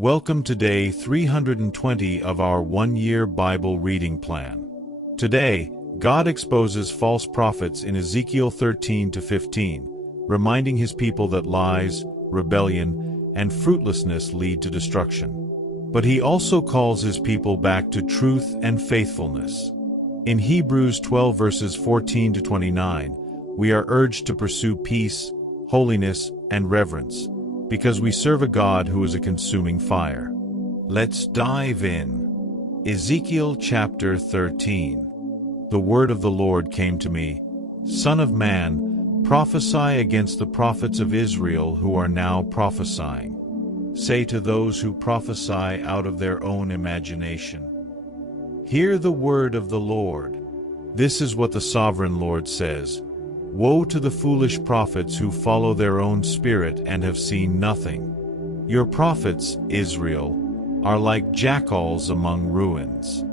Welcome to day 320 of our one-year Bible reading plan. Today, God exposes false prophets in Ezekiel 13 to 15, reminding his people that lies, rebellion, and fruitlessness lead to destruction. But he also calls his people back to truth and faithfulness. In Hebrews 12 verses 14 to 29, we are urged to pursue peace, holiness, and reverence, because we serve a God who is a consuming fire. Let's dive in. Ezekiel chapter 13. The word of the Lord came to me, Son of man, prophesy against the prophets of Israel who are now prophesying. Say to those who prophesy out of their own imagination, hear the word of the Lord. This is what the sovereign Lord says. Woe to the foolish prophets who follow their own spirit and have seen nothing. Your prophets, Israel, are like jackals among ruins.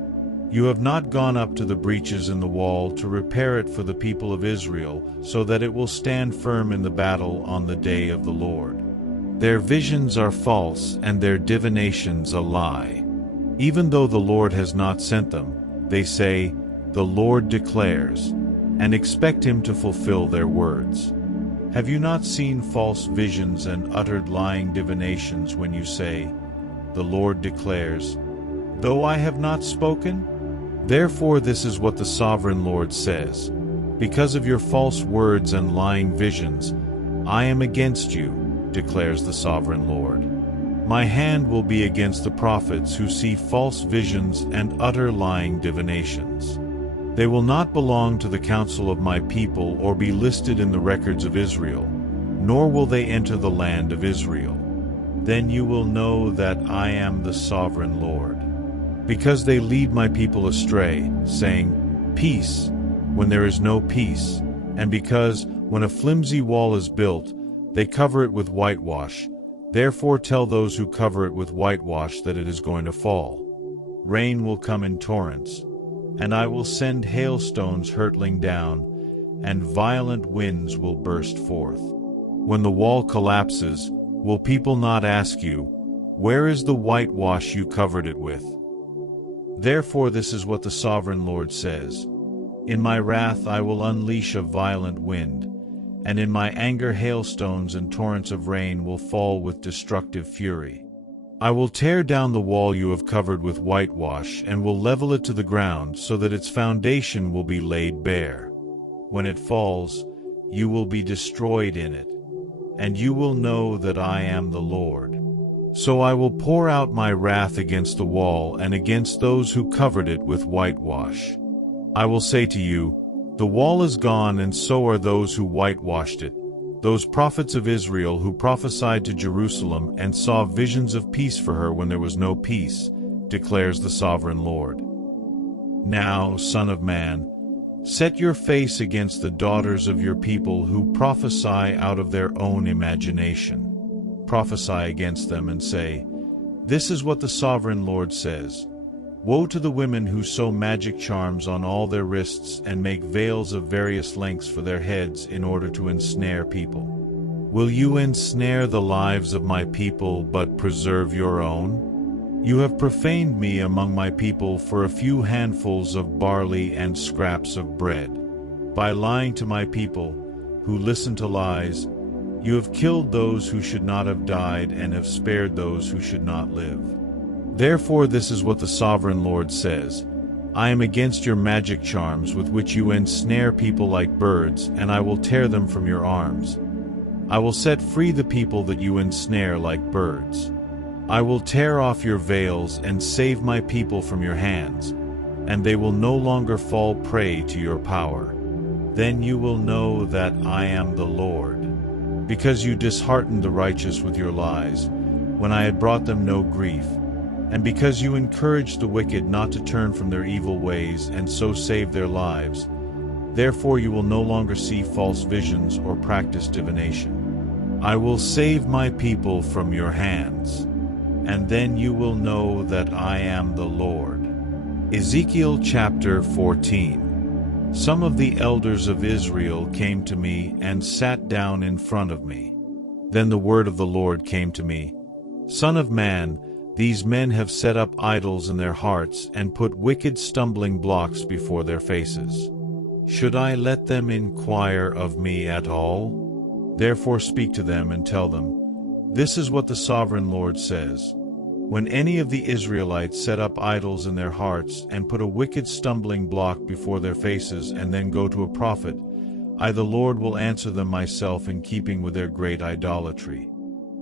You have not gone up to the breaches in the wall to repair it for the people of Israel, so that it will stand firm in the battle on the day of the Lord. Their visions are false and their divinations a lie. Even though the Lord has not sent them, they say, the Lord declares, and expect him to fulfill their words. Have you not seen false visions and uttered lying divinations when you say, the Lord declares, though I have not spoken? Therefore this is what the sovereign Lord says, because of your false words and lying visions, I am against you, declares the sovereign Lord. My hand will be against the prophets who see false visions and utter lying divinations. They will not belong to the council of my people or be listed in the records of Israel, nor will they enter the land of Israel. Then you will know that I am the sovereign Lord. Because they lead my people astray, saying, peace, when there is no peace, and because, when a flimsy wall is built, they cover it with whitewash, therefore tell those who cover it with whitewash that it is going to fall. Rain will come in torrents, and I will send hailstones hurtling down, and violent winds will burst forth. When the wall collapses, will people not ask you, where is the whitewash you covered it with? Therefore this is what the sovereign Lord says, in my wrath I will unleash a violent wind, and in my anger hailstones and torrents of rain will fall with destructive fury. I will tear down the wall you have covered with whitewash and will level it to the ground so that its foundation will be laid bare. When it falls, you will be destroyed in it, and you will know that I am the Lord. So I will pour out my wrath against the wall and against those who covered it with whitewash. I will say to you, the wall is gone and so are those who whitewashed it, those prophets of Israel who prophesied to Jerusalem and saw visions of peace for her when there was no peace, declares the sovereign Lord. Now, Son of man, set your face against the daughters of your people who prophesy out of their own imagination. Prophesy against them and say, this is what the sovereign Lord says. Woe to the women who sew magic charms on all their wrists and make veils of various lengths for their heads in order to ensnare people. Will you ensnare the lives of my people but preserve your own? You have profaned me among my people for a few handfuls of barley and scraps of bread. By lying to my people, who listen to lies, you have killed those who should not have died and have spared those who should not live. Therefore this is what the sovereign Lord says, I am against your magic charms with which you ensnare people like birds, and I will tear them from your arms. I will set free the people that you ensnare like birds. I will tear off your veils and save my people from your hands, and they will no longer fall prey to your power. Then you will know that I am the Lord. Because you disheartened the righteous with your lies, when I had brought them no grief, and because you encouraged the wicked not to turn from their evil ways and so save their lives, therefore you will no longer see false visions or practice divination. I will save my people from your hands, and then you will know that I am the Lord. Ezekiel chapter 14. Some of the elders of Israel came to me and sat down in front of me. Then the word of the Lord came to me, Son of man, These men have set up idols in their hearts and put wicked stumbling blocks before their faces. Should I let them inquire of me at all? Therefore speak to them and tell them, this is what the Sovereign Lord says. When any of the Israelites set up idols in their hearts and put a wicked stumbling block before their faces and then go to a prophet, I the Lord will answer them myself in keeping with their great idolatry.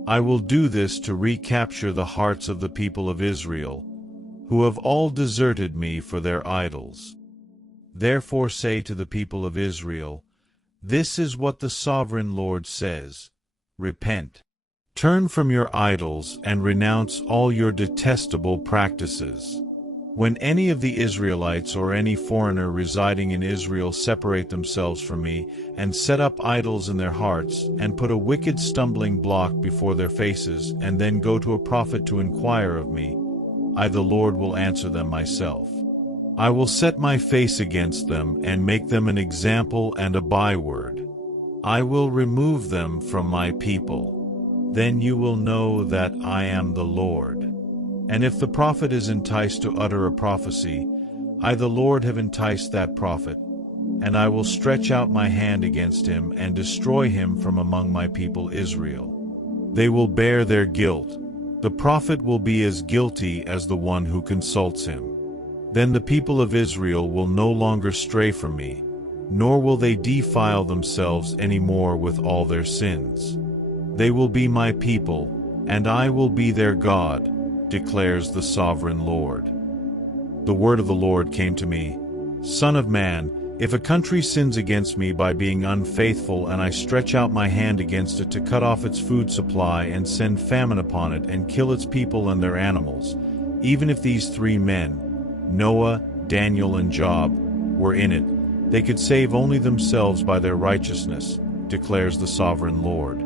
I will do this to recapture the hearts of the people of Israel, who have all deserted me for their idols. Therefore say to the people of Israel, this is what the Sovereign Lord says, repent. Turn from your idols and renounce all your detestable practices. When any of the Israelites or any foreigner residing in Israel separate themselves from me and set up idols in their hearts and put a wicked stumbling block before their faces and then go to a prophet to inquire of me, I the Lord will answer them myself. I will set my face against them and make them an example and a byword. I will remove them from my people. Then you will know that I am the Lord. And if the prophet is enticed to utter a prophecy, I the Lord have enticed that prophet, and I will stretch out my hand against him and destroy him from among my people Israel. They will bear their guilt. The prophet will be as guilty as the one who consults him. Then the people of Israel will no longer stray from me, nor will they defile themselves any more with all their sins. They will be my people, and I will be their God, declares the Sovereign Lord. The word of the Lord came to me, Son of man, if a country sins against me by being unfaithful and I stretch out my hand against it to cut off its food supply and send famine upon it and kill its people and their animals, even if these three men, Noah, Daniel, and Job, were in it, they could save only themselves by their righteousness, declares the Sovereign Lord.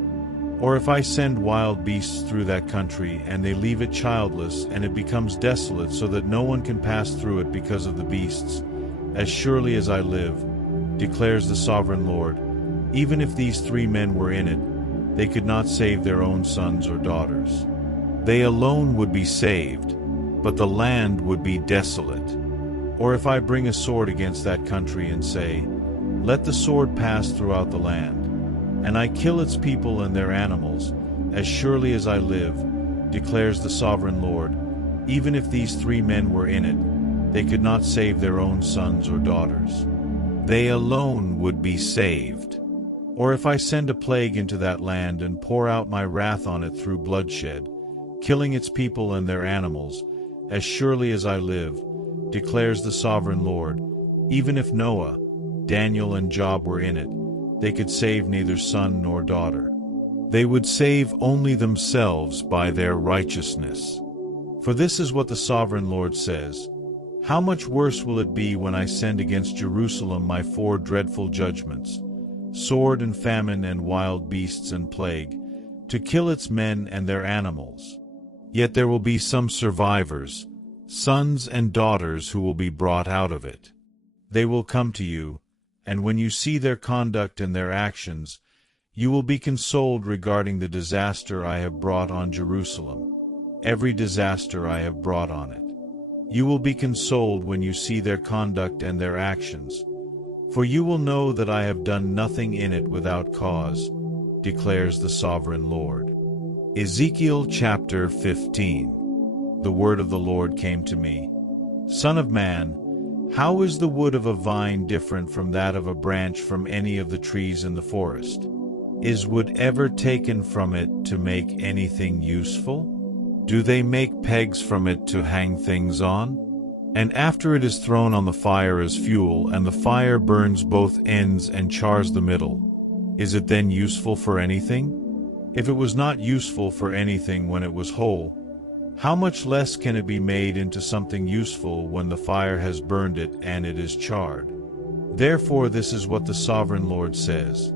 Or if I send wild beasts through that country and they leave it childless and it becomes desolate so that no one can pass through it because of the beasts, as surely as I live, declares the Sovereign Lord, even if these three men were in it, they could not save their own sons or daughters. They alone would be saved, but the land would be desolate. Or if I bring a sword against that country and say, let the sword pass throughout the land, and I kill its people and their animals, as surely as I live, declares the Sovereign Lord, even if these three men were in it, they could not save their own sons or daughters. They alone would be saved. Or if I send a plague into that land and pour out my wrath on it through bloodshed, killing its people and their animals, as surely as I live, declares the Sovereign Lord, even if Noah, Daniel, and Job were in it, they could save neither son nor daughter. They would save only themselves by their righteousness. For this is what the Sovereign Lord says, how much worse will it be when I send against Jerusalem my four dreadful judgments, sword and famine and wild beasts and plague, to kill its men and their animals. Yet there will be some survivors, sons and daughters who will be brought out of it. They will come to you, and when you see their conduct and their actions, you will be consoled regarding the disaster I have brought on Jerusalem, every disaster I have brought on it. You will be consoled when you see their conduct and their actions, for you will know that I have done nothing in it without cause, declares the Sovereign Lord. Ezekiel chapter 15. The word of the Lord came to me, Son of man, how is the wood of a vine different from that of a branch from any of the trees in the forest? Is wood ever taken from it to make anything useful? Do they make pegs from it to hang things on? And after it is thrown on the fire as fuel, and the fire burns both ends and chars the middle, is it then useful for anything? If it was not useful for anything when it was whole, how much less can it be made into something useful when the fire has burned it and it is charred? Therefore this is what the Sovereign Lord says,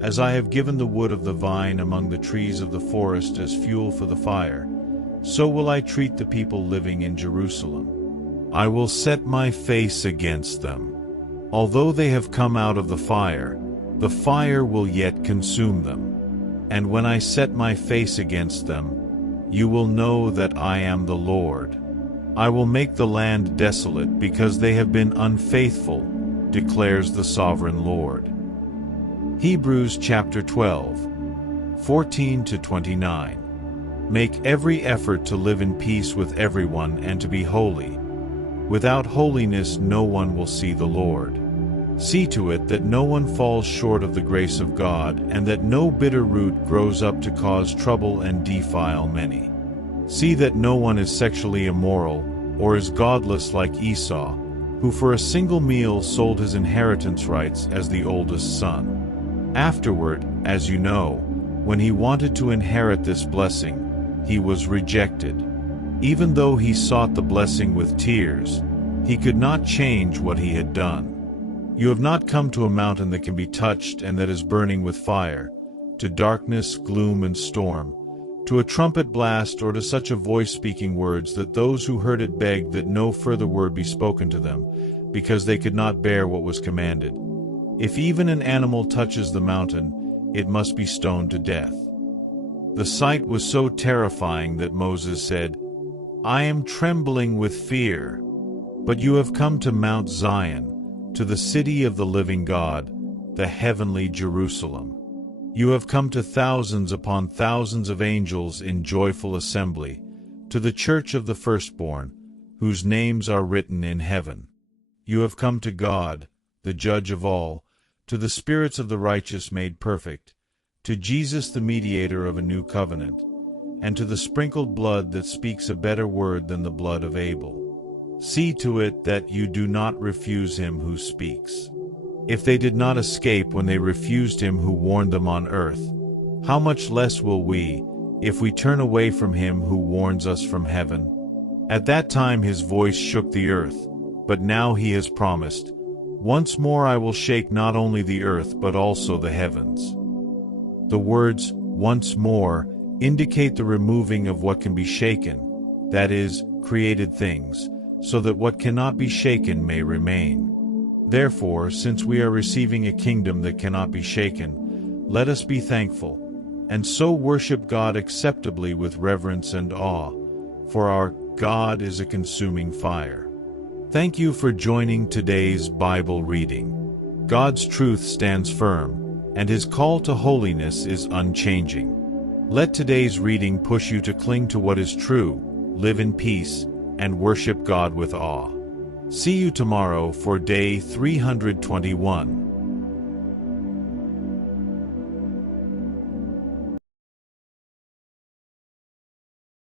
as I have given the wood of the vine among the trees of the forest as fuel for the fire, so will I treat the people living in Jerusalem. I will set my face against them. Although they have come out of the fire will yet consume them. And when I set my face against them, you will know that I am the Lord. I will make the land desolate because they have been unfaithful, declares the sovereign Lord. Hebrews chapter 12, 14-29. Make every effort to live in peace with everyone and to be holy. Without holiness no one will see the Lord. See to it that no one falls short of the grace of God, and that no bitter root grows up to cause trouble and defile many. See that no one is sexually immoral, or is godless like Esau, who for a single meal sold his inheritance rights as the oldest son. Afterward, as you know, when he wanted to inherit this blessing, he was rejected. Even though he sought the blessing with tears, he could not change what he had done. You have not come to a mountain that can be touched and that is burning with fire, to darkness, gloom, and storm, to a trumpet blast, or to such a voice speaking words that those who heard it begged that no further word be spoken to them, because they could not bear what was commanded. If even an animal touches the mountain, it must be stoned to death. The sight was so terrifying that Moses said, I am trembling with fear. But you have come to Mount Zion, to the city of the living God, the heavenly Jerusalem. You have come to thousands upon thousands of angels in joyful assembly, to the church of the firstborn, whose names are written in heaven. You have come to God, the judge of all, to the spirits of the righteous made perfect, to Jesus the mediator of a new covenant, and to the sprinkled blood that speaks a better word than the blood of Abel. See to it that you do not refuse him who speaks. If they did not escape when they refused him who warned them on earth, how much less will we, if we turn away from him who warns us from heaven? At that time his voice shook the earth, but now he has promised, once more I will shake not only the earth but also the heavens. The words, once more, indicate the removing of what can be shaken, that is, created things, so that what cannot be shaken may remain. Therefore, since we are receiving a kingdom that cannot be shaken, let us be thankful, and so worship God acceptably with reverence and awe, for our God is a consuming fire. Thank you for joining today's Bible reading. God's truth stands firm, and His call to holiness is unchanging. Let today's reading push you to cling to what is true, live in peace, and worship God with awe. See you tomorrow for day 321.